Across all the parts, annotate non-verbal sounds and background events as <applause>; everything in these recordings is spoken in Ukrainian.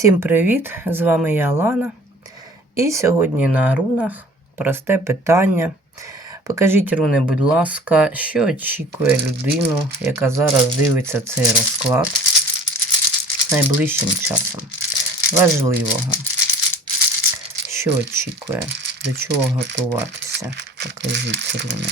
Всім привіт! З вами я Лана. І сьогодні на рунах просте питання. Покажіть руни, будь ласка, що очікує людину, яка зараз дивиться цей розклад найближчим часом. Важливого. Що очікує? До чого готуватися? Покажіть руни.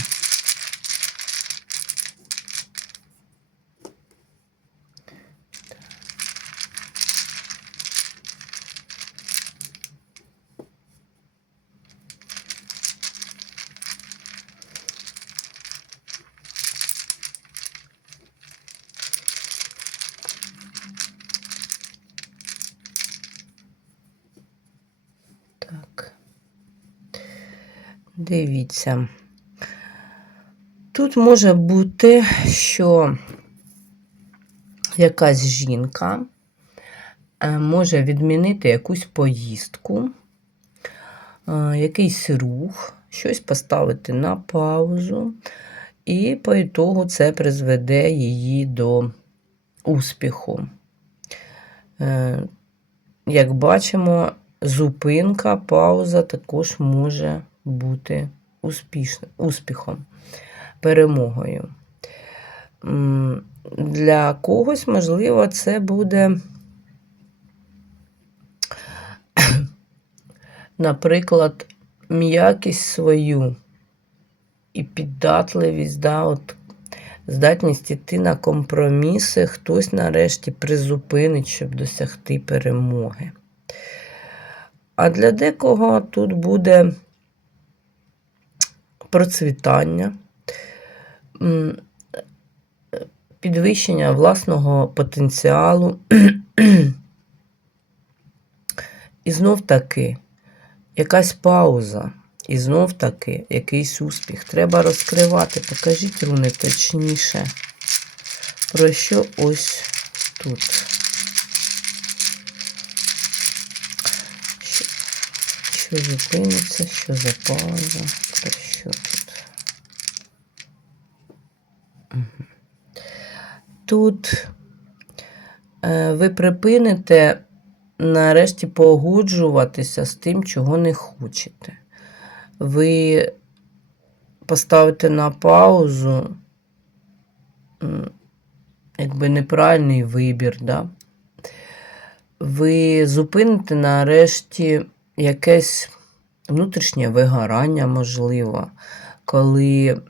Дивіться. Тут може бути, що якась жінка е, може відмінити якусь поїздку, е, якийсь рух, щось поставити на паузу, і по ітогу це призведе її до успіху. Е, Як бачимо, зупинка, пауза також може бути успішним, успіхом, перемогою. Для когось, можливо, це буде, <clears throat> наприклад, м'якість свою і піддатливість, да, от, здатність йти на компроміси, хтось нарешті призупинить, щоб досягти перемоги. А для декого тут буде процвітання, підвищення власного потенціалу. <clears throat> І знов таки якась пауза, і знов таки якийсь успіх. Треба розкривати. Покажіть руни точніше. Про що ось тут? Що, зупиниться, що за пауза? Про що тут? Тут е, ви припините нарешті погоджуватися з тим, чого не хочете. Ви поставите на паузу якби неправильний вибір, да? ви зупините нарешті якесь внутрішнє вигорання, можливо, коли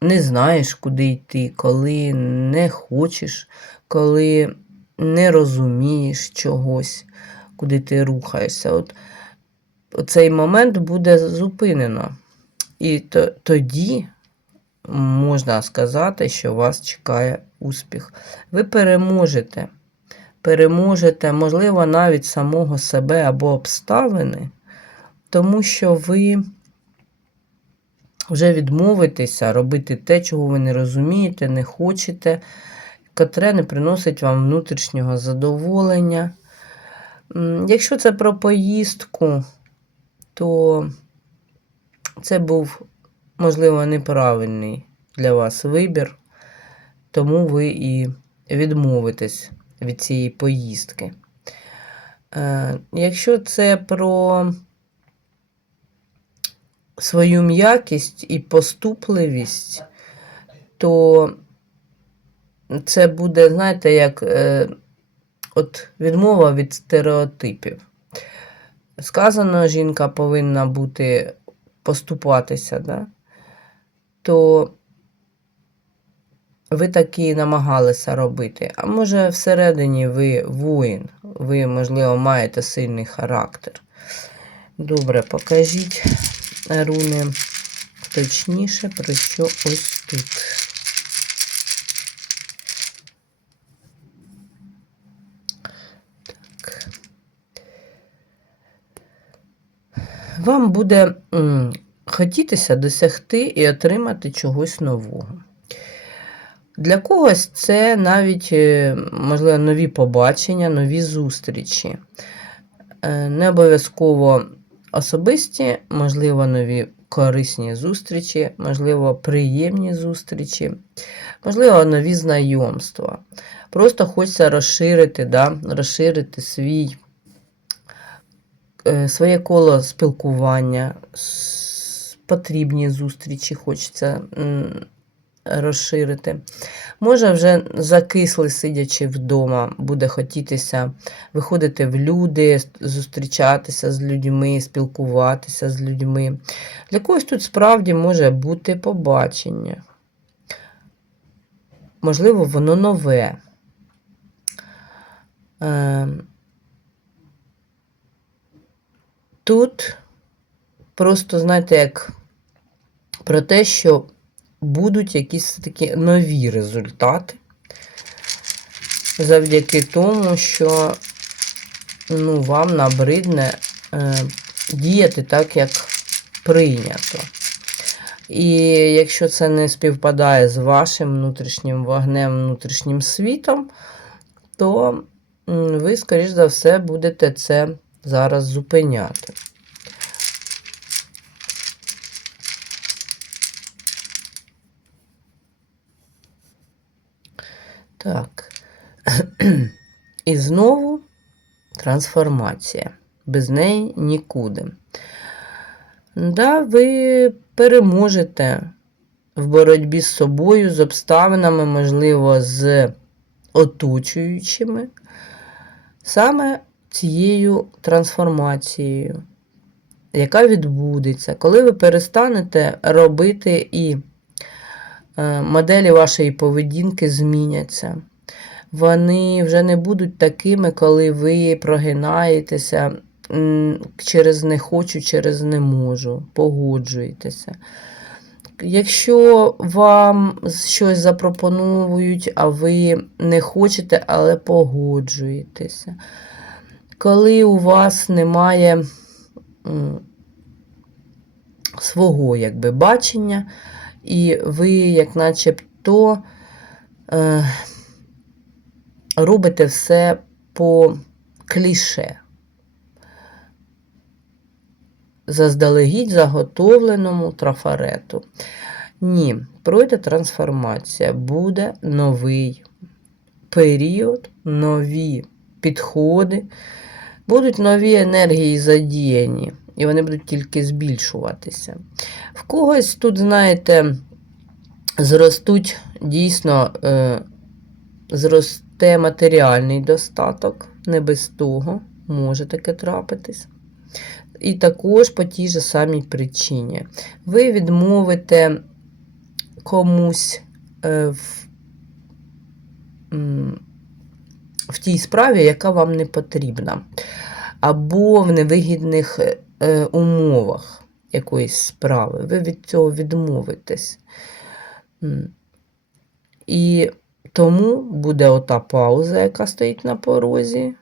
не знаєш, куди йти, коли не хочеш, коли не розумієш чогось, куди ти рухаєшся. От цей момент буде зупинено. І то, тоді можна сказати, що вас чекає успіх. Ви переможете. Переможете, можливо, навіть самого себе або обставини, тому що ви вже відмовитеся робити те, чого ви не розумієте, не хочете, котре не приносить вам внутрішнього задоволення. Якщо це про поїздку, то це був, можливо, неправильний для вас вибір, тому ви і відмовитесь від цієї поїздки. Е, Якщо це про свою м'якість і поступливість, то це буде, знаєте, як е, от відмова від стереотипів. Сказано, жінка повинна бути поступатися, да? то ви такі намагалися робити. А може, всередині ви воїн, ви, можливо, маєте сильний характер. Добре, покажіть руни точніше, про що ось тут. Так. Вам буде хотітися досягти і отримати чогось нового. Для когось це навіть, е, можливо, нові побачення, нові зустрічі. Е, Не обов'язково особисті, можливо, нові корисні зустрічі, можливо, приємні зустрічі, можливо, нові знайомства. Просто хочеться розширити, да, розширити свій, е, своє коло спілкування, потрібні зустрічі хочеться розширити. Може, вже закисли, сидячи вдома, буде хотітися виходити в люди, зустрічатися з людьми, спілкуватися з людьми. Для когось тут справді може бути побачення. Можливо, воно нове. Е, Тут просто, знаєте, як про те, що будуть якісь такі нові результати завдяки тому, що ну, вам набридне е, діяти так, як прийнято. І якщо це не співпадає з вашим внутрішнім вогнем, внутрішнім світом, то ви, скоріш за все, будете це зараз зупиняти. Так. <clears throat> І знову трансформація. Без неї нікуди. Да, ви переможете в боротьбі з собою, з обставинами, можливо, з оточуючими, саме цією трансформацією, яка відбудеться, коли ви перестанете робити і моделі вашої поведінки зміняться. Вони вже не будуть такими, коли ви прогинаєтеся через не хочу, через не можу, погоджуєтеся. Якщо вам щось запропонують, а ви не хочете, але погоджуєтеся. Коли у вас немає свого якби, бачення, і ви, як начебто, е, робите все по кліше. Заздалегідь заготовленому трафарету. Ні, пройде трансформація, буде новий період, нові підходи, будуть нові енергії задіяні, і вони будуть тільки збільшуватися. В когось тут, знаєте, зростуть дійсно, е, зросте матеріальний достаток, не без того може таке трапитись. І також по тій же самій причині. Ви відмовите комусь е, в, в тій справі, яка вам не потрібна, або в невигідних е, умовах якоїсь справи. Ви від цього відмовитесь. І тому буде ота пауза, яка стоїть на порозі.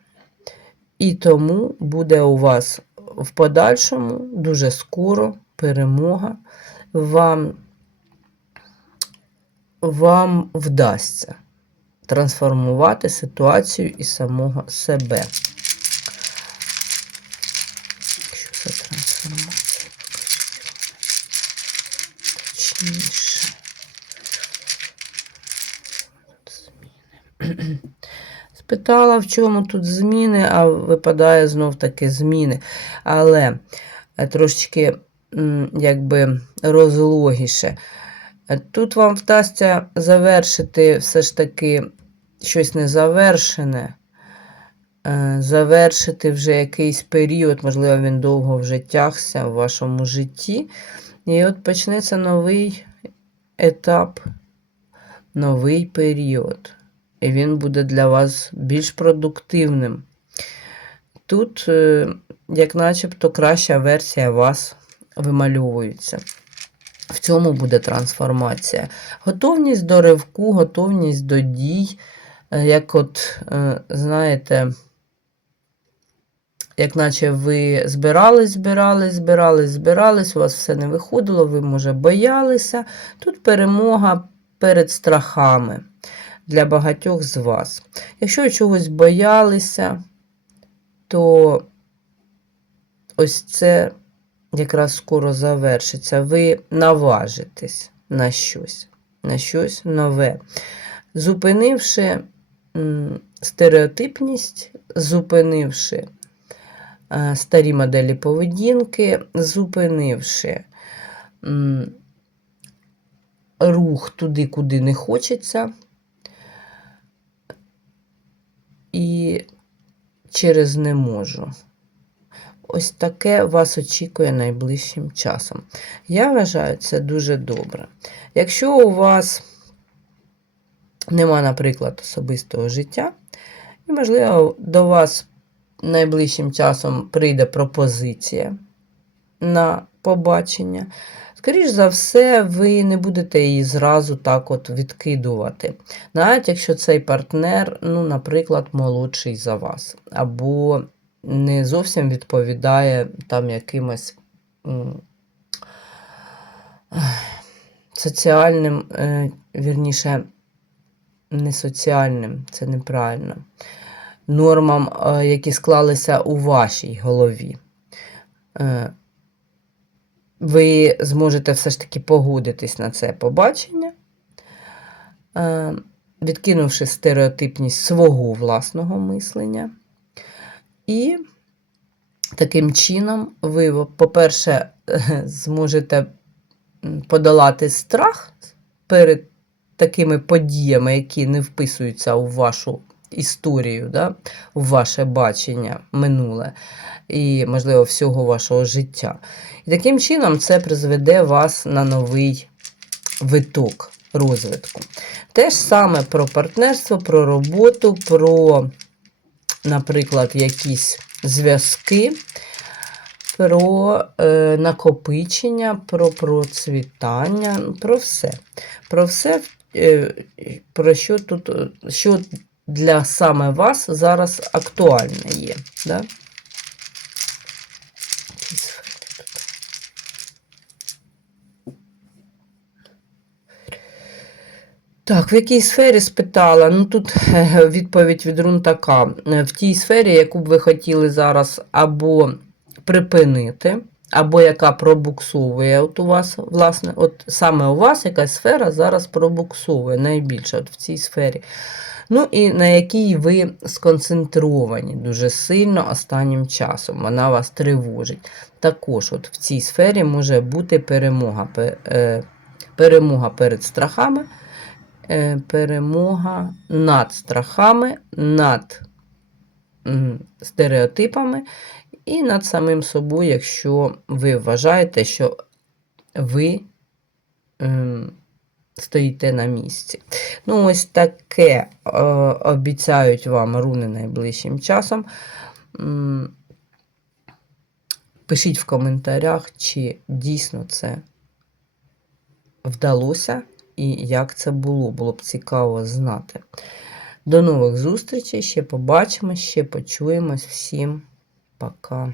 І тому буде у вас в подальшому дуже скоро перемога. Вам, вам вдасться трансформувати ситуацію і самого себе. Зміни. <clears throat> Спитала, в чому тут зміни, а випадає знов таки зміни. Але е, трошечки якби розлогіше. Е, Тут вам вдасться завершити все ж таки щось незавершене, е, завершити вже якийсь період, можливо, він довго вже тягся в вашому житті. І от почнеться новий етап, новий період. І він буде для вас більш продуктивним. Тут, е, як начебто, краща версія вас вимальовується. В цьому буде трансформація. Готовність до ривку, готовність до дій, е, як от, е, знаєте, як наче ви збирались, збирались, збирались, збирались, у вас все не виходило, ви, може, боялися. Тут перемога перед страхами для багатьох з вас. Якщо ви чогось боялися, то ось це якраз скоро завершиться, ви наважитесь на щось, на щось нове. Зупинивши стереотипність, зупинивши старі моделі поведінки, зупинивши рух туди, куди не хочеться, і через не можу. Ось таке вас очікує найближчим часом. Я вважаю, це дуже добре. Якщо у вас нема, наприклад, особистого життя, і, можливо, до вас найближчим часом прийде пропозиція на побачення, скоріш за все, ви не будете її зразу так от відкидувати. Навіть якщо цей партнер, ну, наприклад, молодший за вас, або не зовсім відповідає там якимось соціальним, е, вірніше, не соціальним, це неправильно, нормам, е, які склалися у вашій голові. Е, Ви зможете все ж таки погодитись на це побачення, е, відкинувши стереотипність свого власного мислення. І таким чином ви, по-перше, <laughs> зможете подолати страх перед такими подіями, які не вписуються у вашу історію, да? ваше бачення минуле і, можливо, всього вашого життя. І таким чином це призведе вас на новий виток розвитку. Те ж саме про партнерство, про роботу, про наприклад, якісь зв'язки, про е, накопичення, про процвітання, про все. Про все, е, про що тут, що для саме вас зараз актуальне є. Да? Так, в якій сфері спитала? Ну тут е, відповідь від Рун така. Е, В тій сфері, яку б ви хотіли зараз або припинити, або яка пробуксовує от у вас, власне, от саме у вас якась сфера зараз пробуксовує найбільше от в цій сфері. Ну і на якій ви сконцентровані дуже сильно останнім часом. Вона вас тривожить. Також от в цій сфері може бути перемога, е, перемога перед страхами е, перемога над страхами, над стереотипами і над самим собою, якщо ви вважаєте, що ви ем, стоїте на місці. Ну, ось таке е, обіцяють вам руни найближчим часом. Пишіть в коментарях, чи дійсно це вдалося і як це було. Було б цікаво знати. До нових зустрічей. Ще побачимось, ще почуємось. Всім пока.